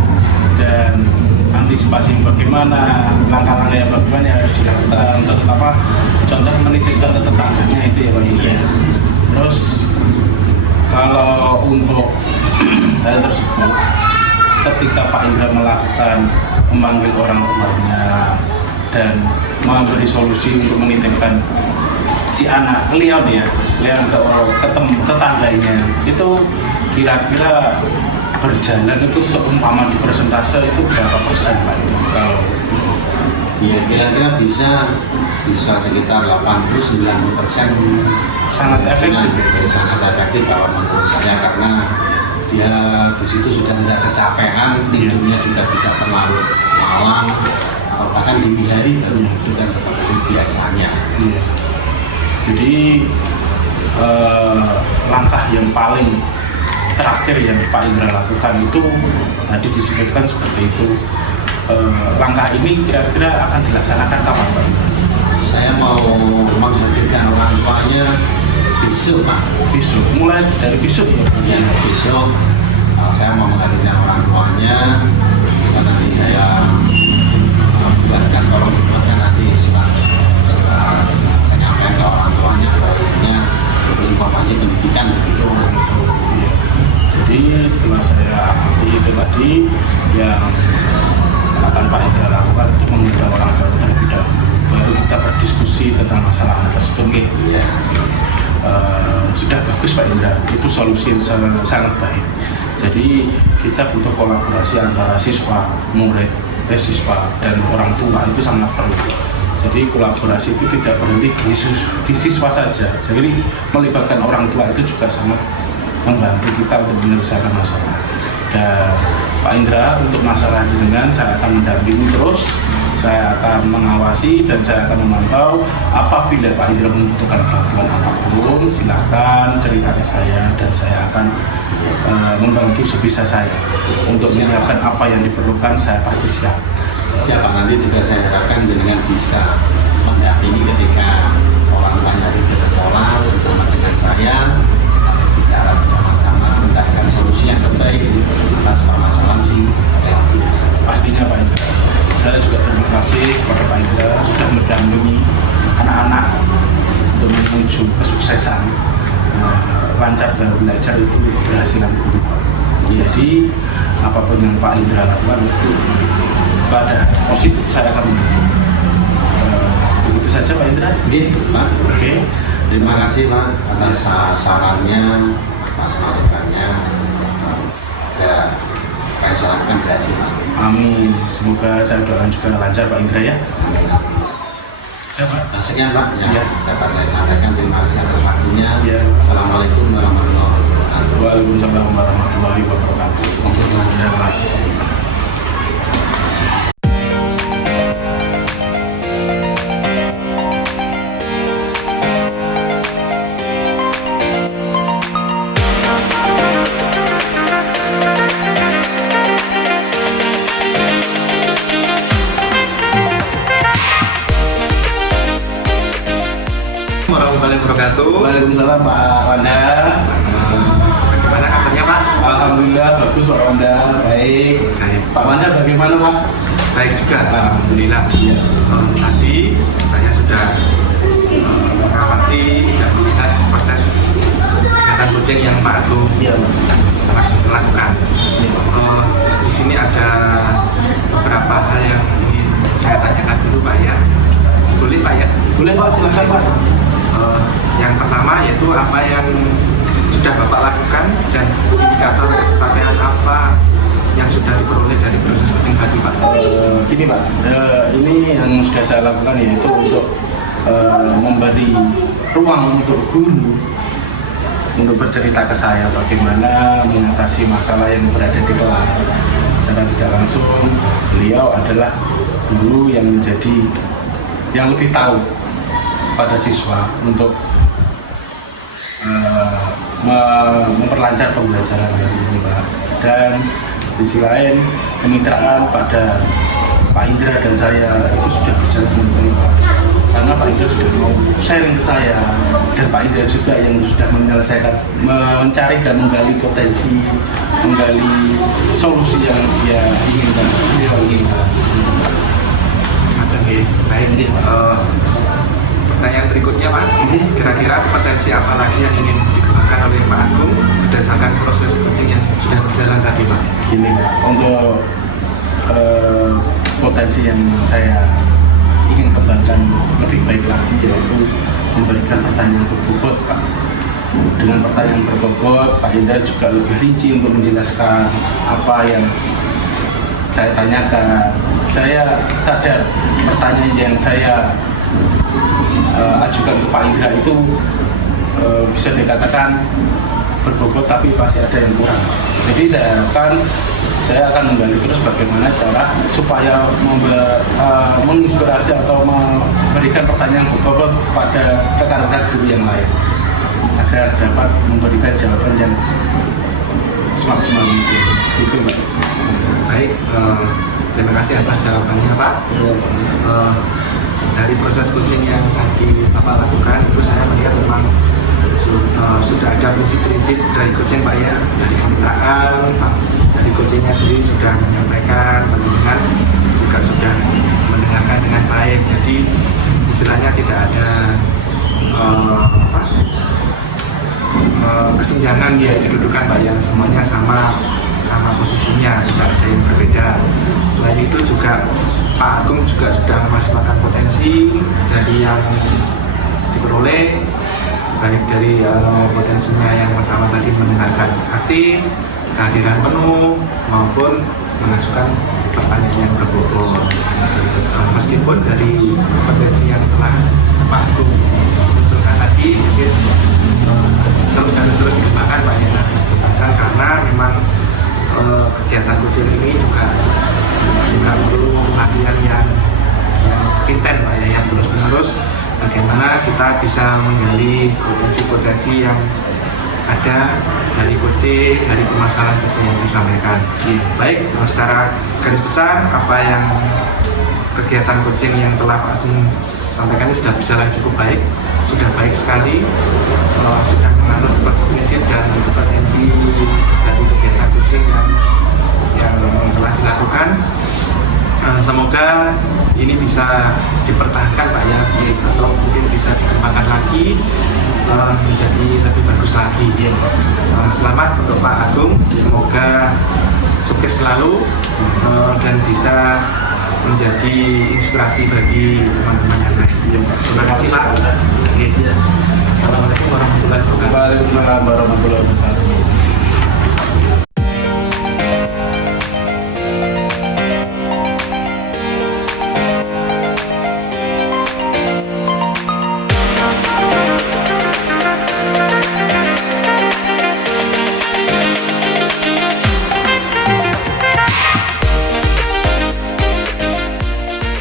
dan antisipasi bagaimana, langkah-langkah yang bagaimana yang harus dilakukan untuk apa, contoh menitipkan ke tetangganya itu ya Pak Indra. Terus kalau untuk hal tersebut, ketika Pak Indra melakukan memanggil orang tuanya dan memberi solusi untuk menitipkan si anak Leon ke tetangganya, itu kira-kira berjalan itu seumpama di persentase itu berapa persen Pak itu? Kalau ya kira-kira bisa sekitar 80-90%. sangat efektif. Sangat efektif kalau menurut saya, karena dia di situ sudah tidak kecapean, tidurnya juga tidak terlalu malam, atau bahkan di hari baru tidur seperti biasanya. Iya. Jadi langkah yang paling terakhir yang Pak Indra lakukan itu tadi disebutkan seperti itu. Langkah ini kira-kira akan dilaksanakan kapan Pak Indra? Saya mau menghadirkan orang tuanya besok Pak. Besok, mulai dari besok Ya, besok saya mau menghadirkan orang tuanya, dan nanti saya buatkan, kalau dibuatkan nanti surat penyampaian ke orang tuanya bahwa isinya untuk informasi pendidikan begitu. Jadi setelah saya amati itu tadi yang akan Pak Indra lakukan itu mengundang orang tua terlebih dahulu, baru kita berdiskusi tentang masalah anak tersebut. Ya. Sudah bagus Pak Indra, itu solusi yang sangat baik. Jadi kita butuh kolaborasi antara siswa, murid, siswa dan orang tua, itu sangat perlu. Jadi kolaborasi itu tidak berhenti di siswa saja. Jadi melibatkan orang tua itu juga sangat membantu kita untuk menyelesaikan masalah. Dan Pak Indra, untuk masalah jenengan saya akan mendampingi terus, saya akan mengawasi dan saya akan memantau. Apabila Pak Indra membutuhkan bantuan apapun, silakan cerita ke saya dan saya akan membantu sebisa saya untuk menyiapkan apa yang diperlukan. Saya pasti siap. Siapa nanti juga saya harapkan jenengan bisa mendampingi ketika orang tuanya ke sekolah bersama dengan saya, bicara bersama-sama mencarikan solusi yang terbaik atas permasalahan si Leon. Pastinya Pak Indra. Saya juga terima kasih kepada Pak Indra sudah mendampingi anak-anak untuk menuju kesuksesan. Lancar dalam belajar itu keberhasilan guru. Jadi apapun yang Pak Indra lakukan itu pada positif, saya akan mendukung. Begitu saja Pak Indra. Gitu Pak. Oke. Terima kasih Pak atas sarannya, atas masukannya. Ya, saya sarankan berhasil Pak. Amin. Semoga saya doakan juga lancar Pak Indra ya. Amin. Ya Pak. Sekian Pak, Ya. dapat saya sampaikan. Terima kasih atas waktunya. Ya. Assalamualaikum warahmatullahi wabarakatuh. Waalaikumsalam warahmatullahi wabarakatuh. Ya, Mas. Warahmatullahi wabarakatuh. Waalaikumsalam Pak Wanda. Bagaimana kabarnya Pak? Alhamdulillah bagus Pak Wanda, baik. Baik. Pak Wanda bagaimana Pak? Baik juga, alhamdulillah. Iya. Tadi saya sudah mengamati dan melihat proses kegiatan kucing yang Pak Agung Iya. lakukan. Di sini ada beberapa hal yang ingin saya tanyakan dulu Pak ya. Boleh Pak ya? Boleh Pak, silakan Pak. Yang pertama yaitu apa yang sudah Bapak lakukan dan indikator pencapaian apa yang sudah diperoleh dari proses coaching tadi Pak? Gini Pak, ini yang sudah saya lakukan yaitu untuk memberi ruang untuk guru untuk bercerita ke saya bagaimana mengatasi masalah yang berada di kelas. Secara tidak langsung beliau adalah guru yang menjadi yang lebih tahu pada siswa untuk memperlancar pembelajaran hari ini Pak. Dan di sisi lain kemitraan pada Pak Indra dan saya itu sudah berjalan dengan baik Pak. Karena Pak Indra sudah mau sharing ke saya dan Pak Indra juga yang sudah menyelesaikan, mencari dan menggali potensi, menggali solusi yang dia inginkan. Oke, baik. Pertanyaan berikutnya Pak, kira-kira potensi apa lagi yang ingin dikembangkan oleh Pak Agung berdasarkan proses coaching yang sudah berjalan tadi Pak? Gini Pak, untuk potensi yang saya ingin kembangkan lebih baik lagi yaitu memberikan pertanyaan berbobot Pak. Dengan pertanyaan berbobot, Pak Indra juga lebih rinci untuk menjelaskan apa yang saya tanyakan. Saya sadar pertanyaan yang saya ajukan ke Pak Indra itu bisa dikatakan berbobot tapi pasti ada yang kurang. Jadi saya harapkan saya akan menggali terus bagaimana cara supaya menginspirasi atau memberikan pertanyaan berbobot kepada rekan-rekan guru yang lain agar dapat memberikan jawaban yang semaksimal mungkin. Itu Pak. Baik, terima kasih atas jawabannya Pak. Dari proses coaching yang tadi Bapak lakukan itu saya melihat memang sudah ada prinsip-prinsip dari coaching Pak ya, dari kemitraan Pak, dari coachingnya sendiri sudah menyampaikan, pendengar juga sudah mendengarkan dengan baik. Jadi istilahnya tidak ada kesenjangan ya kedudukan Pak ya, semuanya sama posisinya, tidak ada yang berbeda. Selain itu juga Pak Agung juga sudah memaksimalkan potensi dari yang diperoleh, baik dari potensinya yang pertama tadi mendengarkan aktif, kehadiran penuh, maupun mengasuhkan pertanyaan yang berbobot. Meskipun dari potensi yang telah Pak Agung munculkan tadi mungkin terus dikembangkan Pak ya, harus dikembangkan karena memang kegiatan coaching ini juga perlu latihan yang intens Pak ya, yang terus menerus bagaimana kita bisa menggali potensi-potensi yang ada dari coaching, dari permasalahan coaching yang disampaikan. Baik, secara garis besar apa yang kegiatan coaching yang telah Pak Agung sampaikan ini sudah berjalan cukup baik, sudah baik sekali, sudah menganut prinsip dan kompetensi dari kegiatan coaching yang telah dilakukan. Semoga ini bisa dipertahankan Pak ya, atau mungkin bisa dikembangkan lagi menjadi lebih bagus lagi. Selamat untuk Pak Agung, semoga sukses selalu dan bisa menjadi inspirasi bagi teman-teman yang lain. Terima kasih Pak. Assalamualaikum warahmatullahi wabarakatuh. Waalaikumsalam warahmatullahi wabarakatuh.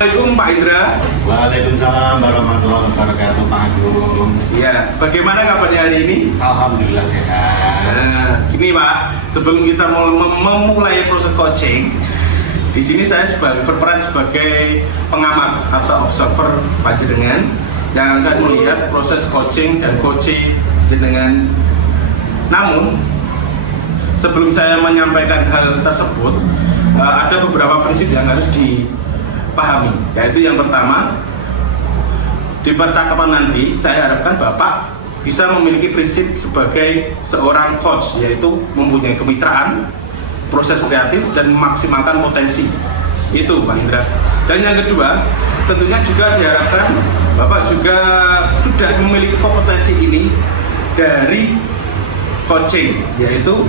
Assalamualaikum Pak Indra. Waalaikumsalam warahmatullahi wabarakatuh Pak Agung. Ya, bagaimana kabarnya hari ini? Alhamdulillah sehat. Nah, gini Pak, sebelum kita memulai proses coaching, di sini saya berperan sebagai pengamat atau observer panjenengan yang akan melihat proses coaching dan coaching jenengan. Namun, sebelum saya menyampaikan hal tersebut, ada beberapa prinsip yang harus dipahami, yaitu yang pertama, di percakapan nanti saya harapkan Bapak bisa memiliki prinsip sebagai seorang coach, yaitu mempunyai kemitraan, proses kreatif, dan memaksimalkan potensi. Itu Pak Indra. Dan yang kedua, tentunya juga diharapkan Bapak juga sudah memiliki kompetensi ini dari coaching, yaitu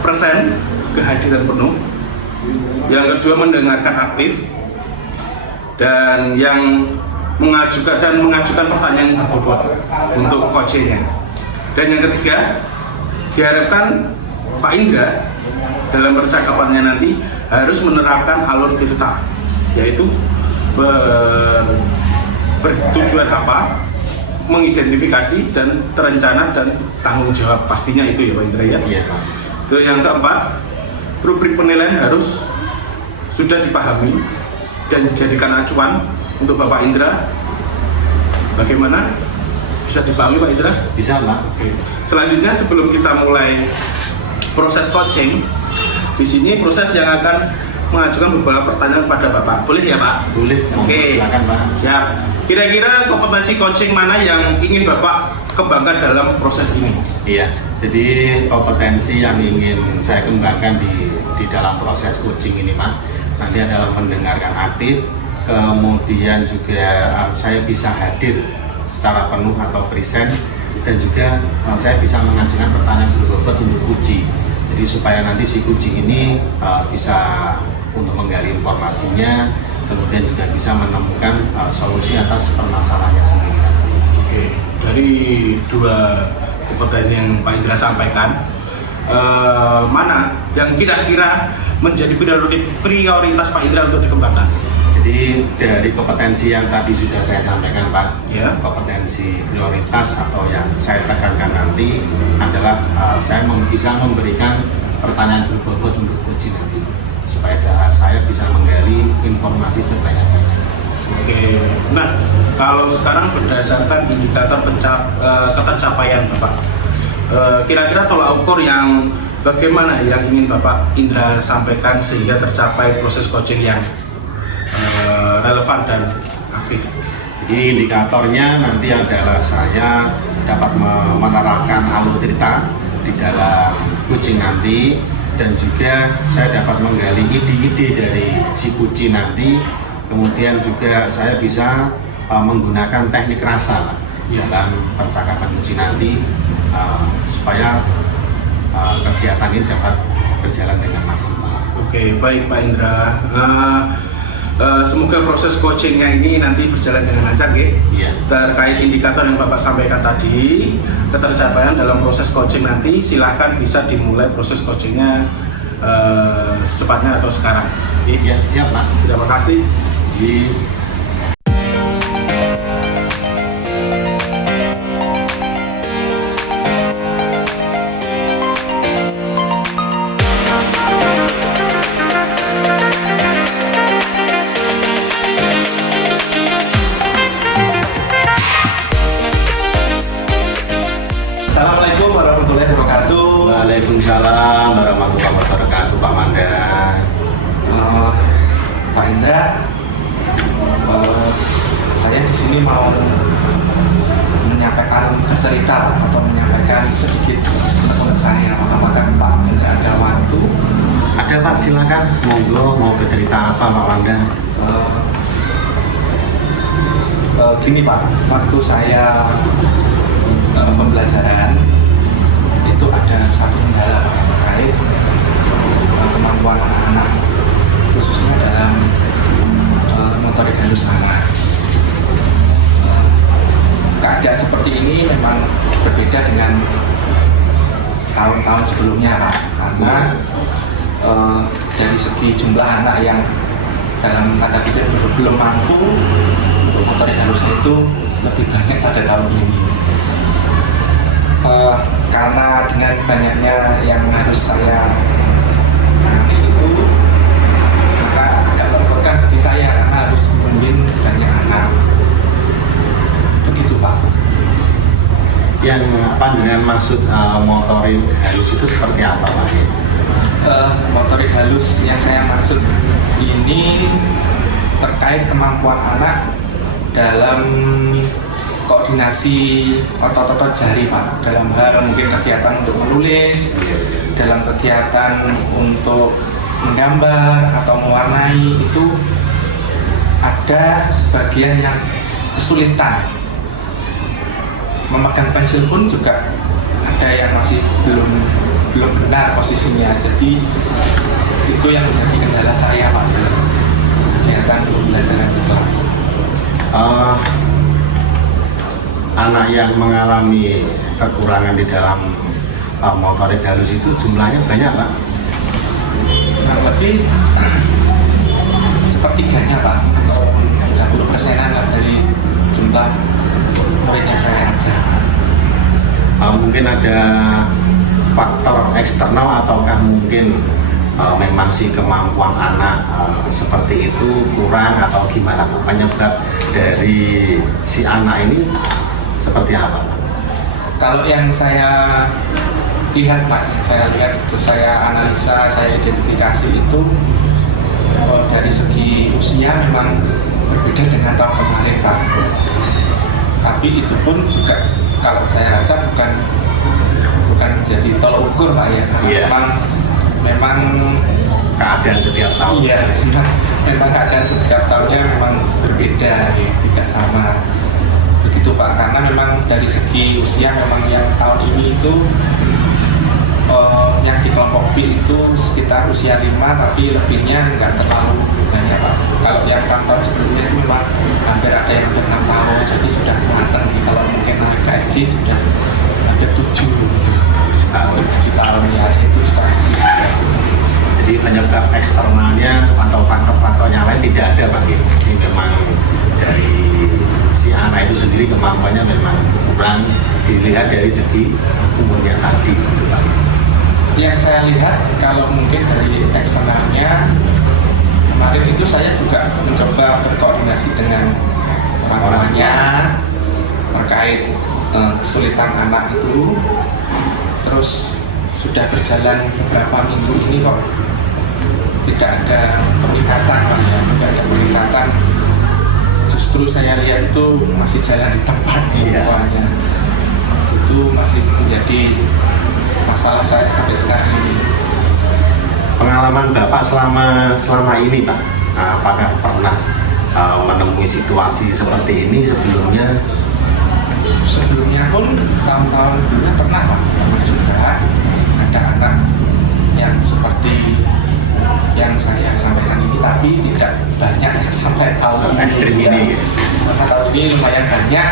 present, kehadiran penuh, yang kedua mendengarkan aktif, dan yang mengajukan pertanyaan yang berbobot untuk coachingnya. Dan yang ketiga, diharapkan Pak Indra dalam percakapannya nanti harus menerapkan alur cerita, yaitu bertujuan apa, mengidentifikasi dan terencana dan tanggung jawab, pastinya itu ya Pak Indra ya. Iya. Terus yang keempat, rubrik penilaian harus sudah dipahami dan dijadikan acuan untuk Bapak Indra. Bagaimana? Bisa dipahami Pak Indra? Bisa, Pak. Oke. Selanjutnya sebelum kita mulai proses coaching, di sini proses yang akan mengajukan beberapa pertanyaan kepada Bapak. Boleh ya Pak? Boleh. Oke. Silakan, Pak. Siap. Kira-kira kompetensi coaching mana yang ingin Bapak kembangkan dalam proses ini? Iya. Jadi kompetensi yang ingin saya kembangkan di dalam proses coaching ini, Pak, nanti adalah mendengarkan aktif, kemudian juga saya bisa hadir secara penuh atau present, dan juga saya bisa mengajukan pertanyaan berbobot untuk uji. Jadi supaya nanti si uji ini bisa untuk menggali informasinya, kemudian juga bisa menemukan solusi atas permasalahannya sendiri. Oke, dari dua kompetensi yang Pak Indra sampaikan, mana yang kira-kira menjadi prioritas Pak Indra untuk dikembangkan? Jadi dari kompetensi yang tadi sudah saya sampaikan, Pak, Ya. kompetensi prioritas atau yang saya tekankan nanti adalah saya bisa memberikan pertanyaan berbobot untuk uji nanti, supaya saya bisa menggali informasi sebanyak-banyaknya. Oke, nah kalau sekarang berdasarkan indikator ketercapaian Bapak, kira-kira tolak ukur yang bagaimana yang ingin Bapak Indra sampaikan sehingga tercapai proses coaching yang relevan dan aktif? Jadi indikatornya nanti adalah saya dapat menerapkan alur cerita di dalam coaching nanti, dan juga saya dapat menggali ide-ide dari si coaching nanti. Kemudian juga saya bisa menggunakan teknik rasa dalam percakapan coaching nanti, supaya kegiatan ini dapat berjalan dengan maksimal. Oke, baik Pak Indra. Semoga proses coachingnya ini nanti berjalan dengan lancar, ya. Iya. Terkait indikator yang Bapak sampaikan tadi, ketercapaian dalam proses coaching nanti, silahkan bisa dimulai proses coachingnya secepatnya atau sekarang. Iya, siap, Pak. Terima kasih. Di Assalamualaikum warahmatullahi wabarakatuh. Waalaikumsalam warahmatullahi wabarakatuh, Pak Manda. Pak Indra, saya di sini mau menyampaikan cerita atau menyampaikan sedikit menurut saya. Apakah Pak Indra ada waktu? Ada, Pak, silakan. Monggo, mau bercerita apa, Pak Manda? Gini Pak, waktu saya pembelajaran itu ada satu kendala Pak, terkait kemampuan anak-anak, khususnya dalam motorik halus anak. Keadaan seperti ini memang berbeda dengan tahun-tahun sebelumnya Pak, karena dari segi jumlah anak yang dalam tanda kutip belum mampu untuk motorik halusnya itu lebih banyak pada tahun ini. Karena dengan banyaknya yang harus saya tangani itu, maka agak merepotkan bagi saya karena harus membimbing banyak anak. Begitu Pak. Yang apa dengan maksud motorik halus itu seperti apa, Pak? Motorik halus yang saya maksud ini terkait kemampuan anak dalam koordinasi otot-otot jari Pak, dalam hal mungkin kegiatan untuk menulis, dalam kegiatan untuk menggambar atau mewarnai, itu ada sebagian yang kesulitan. Memegang pensil pun juga ada yang masih belum belum benar posisinya. Jadi itu yang menjadi kendala saya Pak dalam kegiatan pembelajaran di kelas. Anak yang mengalami kekurangan di dalam motorik halus itu jumlahnya banyak Pak? Kurang lebih sepertiganya Pak, atau 30%-an lah dari jumlah murid yang saya ajar. Mungkin ada faktor eksternal ataukah mungkin memang si kemampuan anak seperti itu kurang, atau gimana penyebab dari si anak ini seperti apa? Kalau yang saya lihat Pak, terus saya analisa, saya identifikasi itu dari segi usia memang berbeda dengan tahun kemarin Pak. Tapi itu pun juga kalau saya rasa bukan menjadi tolok ukur Pak ya. Yeah. Memang Keadaan setiap tahun. iya, memang keadaan setiap tahunnya memang berbeda, ya, tidak sama. Begitu Pak, karena memang dari segi usia memang yang tahun ini itu yang di kelompok B itu sekitar usia 5, tapi lebihnya nggak terlalu banyak Pak. Kalau yang tahun sebelumnya itu memang hampir ada yang hampir 6 tahun, jadi sudah matang. Kalau mungkin naik ke SG sudah hampir 7 gitu. Hampir 7 tahun ya, itu sudah. Jadi penyebab eksternalnya atau faktor-faktor yang lain tidak ada Pak. Jadi memang dari si anak itu sendiri kemampuannya memang kurang dilihat dari segi umurnya tadi. Yang saya lihat kalau mungkin dari eksternalnya, kemarin itu saya juga mencoba berkoordinasi dengan orang tuanya terkait kesulitan anak itu. Terus sudah berjalan beberapa minggu ini kok tidak ada peningkatan Pak ya, tidak ada peningkatan. Justru saya lihat itu masih jalan di tempat di bawahnya. Itu masih menjadi masalah saya sampai sekarang ini. Pengalaman Bapak selama ini Pak, apakah pernah menemui situasi seperti ini sebelumnya? Sebelumnya pun tahun-tahun dulu pernah Pak, juga ada anak yang seperti yang saya sampaikan ini, tapi tidak banyak yang sampai tahun ekstrim ini. Karena tahun ini lumayan banyak.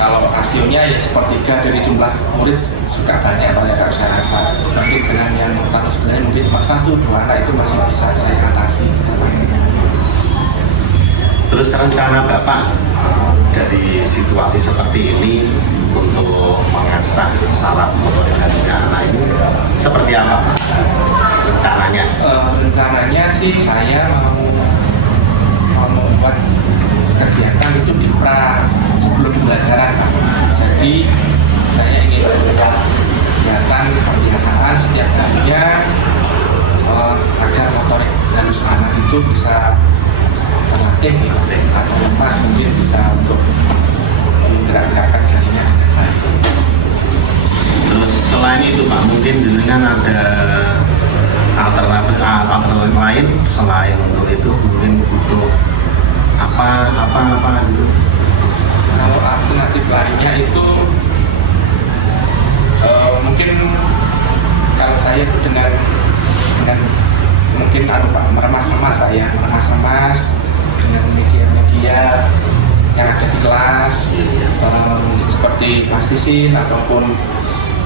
Kalau rasionya ya sepertiga dari jumlah murid sudah banyak Pak ya, kalau saya rasa. Tapi dengan yang pertama sebenarnya mungkin cuma 1-2 anak itu masih bisa saya atasi. Terus rencana Bapak dari situasi seperti ini untuk mengasah saraf motorik halusnya anak ini seperti apa rencananya? Rencananya sih saya mau membuat kegiatan itu di sebelum pembelajaran Pak. Jadi saya ingin membuat kegiatan pembiasaan setiap harinya agar motorik halus anak itu bisa terlatih atau lemas, mungkin bisa untuk menggerak-gerakkan jarinya dengan baik. Terus selain itu Pak, mungkin jenengan ada alternatif lain selain untuk itu, mungkin butuh apa gitu? Kalau alternatif lainnya itu mungkin kalau saya dengan mungkin Pak, meremas-remas Pak ya, meremas-remas dengan media-media yang ada di kelas, seperti plastisin ataupun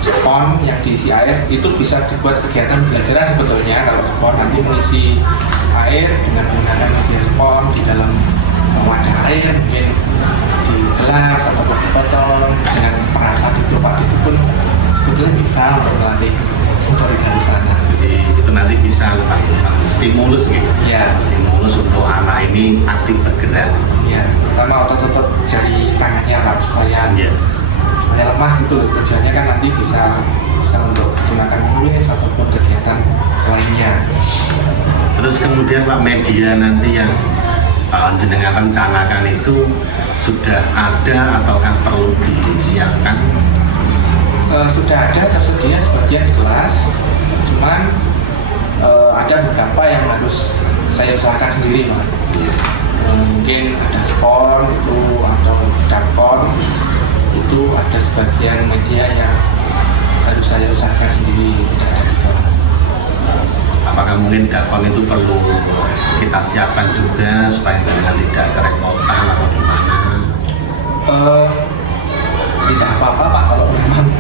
spon yang diisi air, itu bisa dibuat kegiatan pembelajaran sebetulnya. Kalau spon nanti mengisi air dengan menggunakan media spon di dalam wadah air, mungkin di gelas atau di botol dengan perasa itu Pak, itu pun sebetulnya bisa untuk melatih motorik halus anak. Jadi itu nanti bisa stimulus gitu Ya, stimulus untuk anak ini aktif bergerak. ya, terutama otot-otot jari tangannya Pak, supaya lemas itu. Tujuannya kan nanti bisa untuk digunakan menulis ataupun kegiatan lainnya. Terus kemudian Pak, media nanti yang jenengan rencanakan itu sudah ada ataukah perlu disiapkan? Sudah ada tersedia sebagian di kelas, cuman ada beberapa yang harus saya usahakan sendiri Pak. Mungkin ada spon itu atau dapon, itu ada sebagian media yang harus saya usahakan sendiri, tidak ada di kelas. Apakah mungkin garpon itu perlu kita siapkan juga supaya dengan tidak kerepotan atau gimana? Tidak apa-apa Pak, kalau memang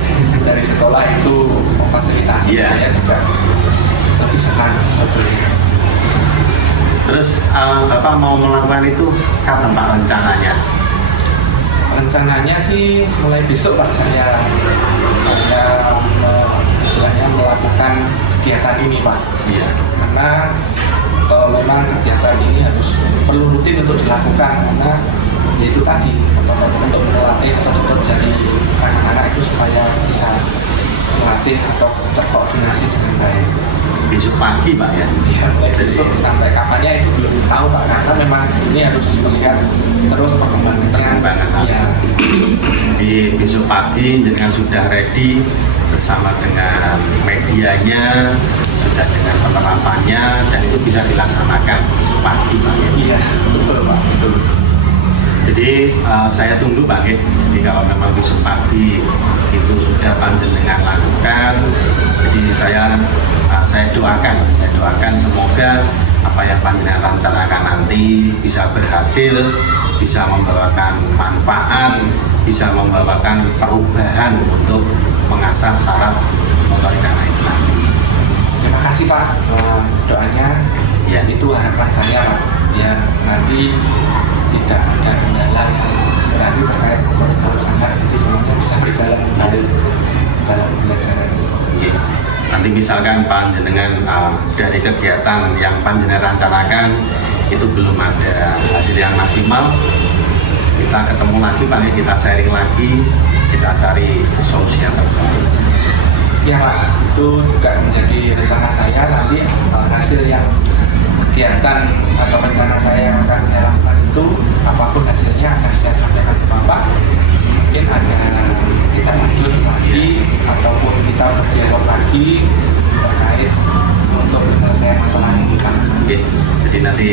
dari sekolah itu memfasilitasi, saya juga lebih senang sebetulnya. Terus Bapak mau melakukan itu kapan Pak rencananya? Rencananya sih mulai besok Pak, saya istilahnya melakukan kegiatan ini Pak. Iya. Karena memang kegiatan ini harus perlu rutin untuk dilakukan, karena yaitu tadi untuk melatih atau tetap jadi anak-anak itu supaya bisa melatih atau terkoordinasi dengan baik. Besok pagi Pak ya? Ya, mulai besok sampai kapannya itu belum tahu Pak, karena memang ini harus melihat terus perkembangan. Ya. Di besok pagi jenengan sudah ready bersama dengan medianya, sudah dengan penerapannya, dan itu bisa dilaksanakan besok pagi Pak ya? Iya, betul Pak, betul. Jadi saya tunggu Pak ya. Jadi kalau memang besok pagi itu sudah panjenengan lakukan, jadi saya doakan semoga apa yang panjenengan rencanakan nanti bisa berhasil, bisa membawakan manfaat, bisa membawakan perubahan untuk mengasah saraf motorik anak itu nanti. Terima kasih Pak, doanya Ya. itu harapan saya Pak, biar nanti tidak ada kendala yang berarti terkait motorik halus anak, jadi semuanya bisa berjalan baik dalam pembelajaran. Oke. Nanti misalkan panjenengan dari kegiatan yang panjenengan rencanakan itu belum ada hasil yang maksimal, kita ketemu lagi Pak, kita sharing lagi, kita cari solusi yang terbaik. Ya Pak, itu juga menjadi rencana saya nanti, hasil yang kegiatan atau rencana saya yang akan saya lakukan itu, apapun hasilnya akan saya sampaikan ke Bapak. Mungkin ada kita lanjut lagi ataupun kita berdialog lagi terkait untuk penyelesaian masalah ini Pak. Oke. Jadi nanti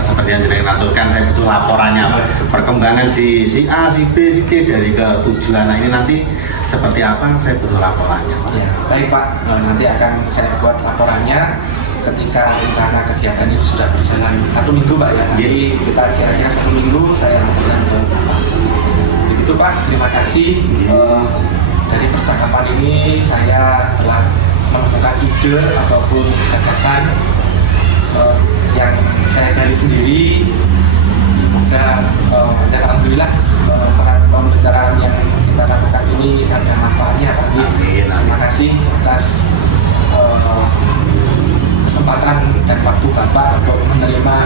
seperti yang jenengan aturkan, saya butuh laporannya Pak. Perkembangan si A, si B, si C dari ke-7 anak ini nanti seperti apa, saya butuh laporannya Pak. Ya, baik Pak, nanti akan saya buat laporannya ketika rencana kegiatan ini sudah berjalan 1 minggu Pak ya. Jadi kita kira-kira 1 minggu saya laporkan ke Bapak. Begitu Pak, terima kasih. Dari percakapan ini saya telah menemukan ide ataupun gagasan yang saya gali sendiri. Semoga dan alhamdulillah pembicaraan yang kita lakukan ini ada manfaatnya Pak. Terima kasih atas kesempatan dan waktu Bapak untuk menerima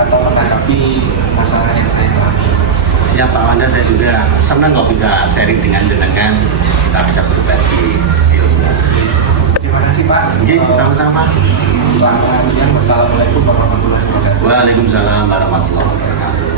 atau menanggapi masalah yang saya alami. Siap Pak Wanda, saya juga senang kok bisa sharing dengan jenengan, kita bisa berbagi ilmu. Terima kasih Pak. Sama-sama. Selamat siang. Wassalamualaikum warahmatullahi wabarakatuh. Waalaikumsalam warahmatullahi wabarakatuh.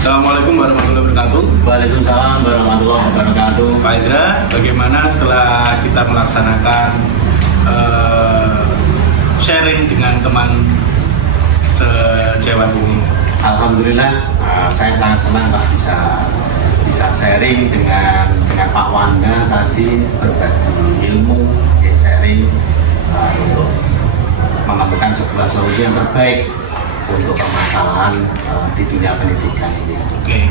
Assalamualaikum warahmatullahi wabarakatuh. Waalaikumsalam warahmatullahi wabarakatuh. Pak Indra, bagaimana setelah kita melaksanakan sharing dengan teman sejawat ini? Alhamdulillah, saya sangat senang Pak bisa sharing dengan Pak Wanda tadi, berbagi ilmu, sharing untuk menemukan sebuah solusi yang terbaik untuk permasalahan di dunia pendidikan ini. Oke,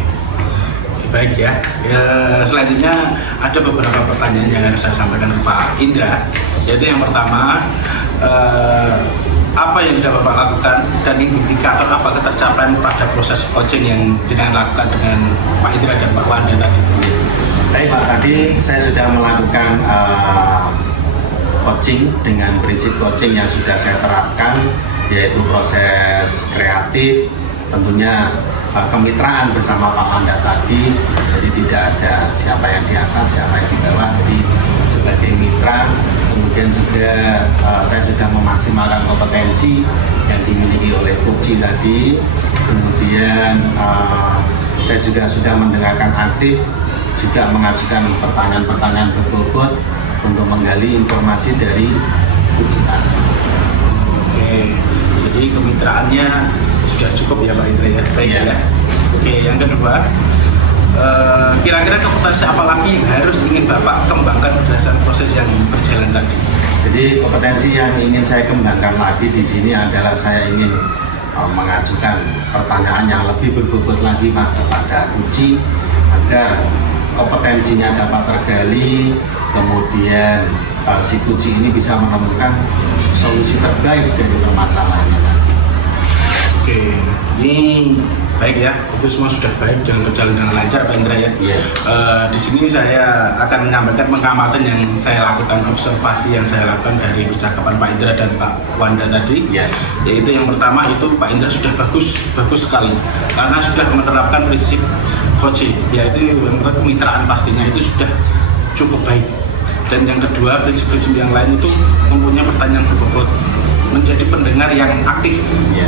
baik ya. Selanjutnya ada beberapa pertanyaan yang harus saya sampaikan ke Pak Indra. Yaitu yang pertama, apa yang sudah Bapak lakukan dan indikator apa ketercapaian pada proses coaching yang jenengan lakukan dengan Pak Indra dan Pak Wanda tadi? Baik Pak, tadi saya sudah melakukan coaching dengan prinsip coaching yang sudah saya terapkan, yaitu proses kreatif, tentunya kemitraan bersama Pak Wanda tadi. Jadi tidak ada siapa yang di atas, siapa yang di bawah. Jadi sebagai mitra, kemudian kemudian juga saya sudah memaksimalkan kompetensi yang dimiliki oleh Puji tadi, kemudian saya juga sudah mendengarkan aktif, juga mengajukan pertanyaan-pertanyaan berbobot untuk menggali informasi dari Puji tadi. Oke, jadi kemitraannya sudah cukup ya Pak Indra ya. Baik Ya. ya. Oke, yang kedua, kira-kira kompetensi apa lagi yang harus ingin Bapak kembangkan berdasarkan proses yang berjalan tadi? Jadi kompetensi yang ingin saya kembangkan lagi di sini adalah saya ingin mengajukan pertanyaan yang lebih berbobot lagi Pak kepada Puji agar kompetensinya dapat tergali, kemudian si Puji ini bisa menemukan solusi terbaik dari permasalahannya. Oke, ini baik ya, itu semua sudah baik dan berjalan dengan lancar Pak Indra ya. Iya. Di sini saya akan menyampaikan pengamatan yang saya lakukan, observasi yang saya lakukan dari percakapan Pak Indra dan Pak Wanda tadi. Iya. Yaitu yang pertama itu Pak Indra sudah bagus sekali karena sudah menerapkan prinsip coaching, yaitu kemitraan pastinya itu sudah cukup baik. Dan yang kedua, prinsip-prinsip yang lain itu mempunyai pertanyaan berbobot, menjadi pendengar yang aktif,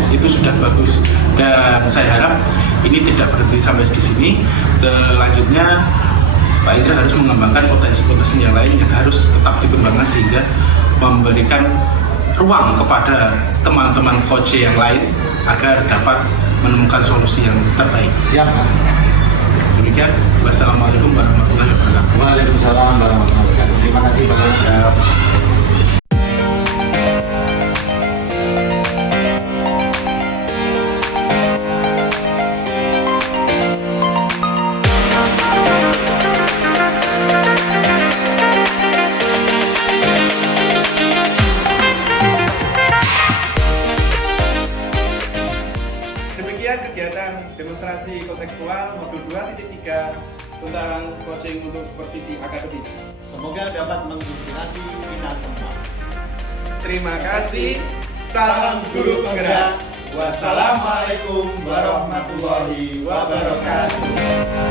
itu sudah bagus. Dan saya harap ini tidak berhenti sampai di sini. Selanjutnya Pak Indra harus mengembangkan potensi-potensi yang lain yang harus tetap dikembangkan sehingga memberikan ruang kepada teman-teman coach yang lain agar dapat menemukan solusi yang terbaik. Siap Pak. Demikian, wassalamualaikum warahmatullahi wabarakatuh. Waalaikumsalam warahmatullahi wabarakatuh. Terima kasih Pak. Demikian kegiatan demonstrasi kontekstual modul 2.3 Tentang coaching untuk supervisi akademik. Semoga dapat menginspirasi kita semua. Terima kasih. Salam guru penggerak. Wassalamualaikum warahmatullahi wabarakatuh.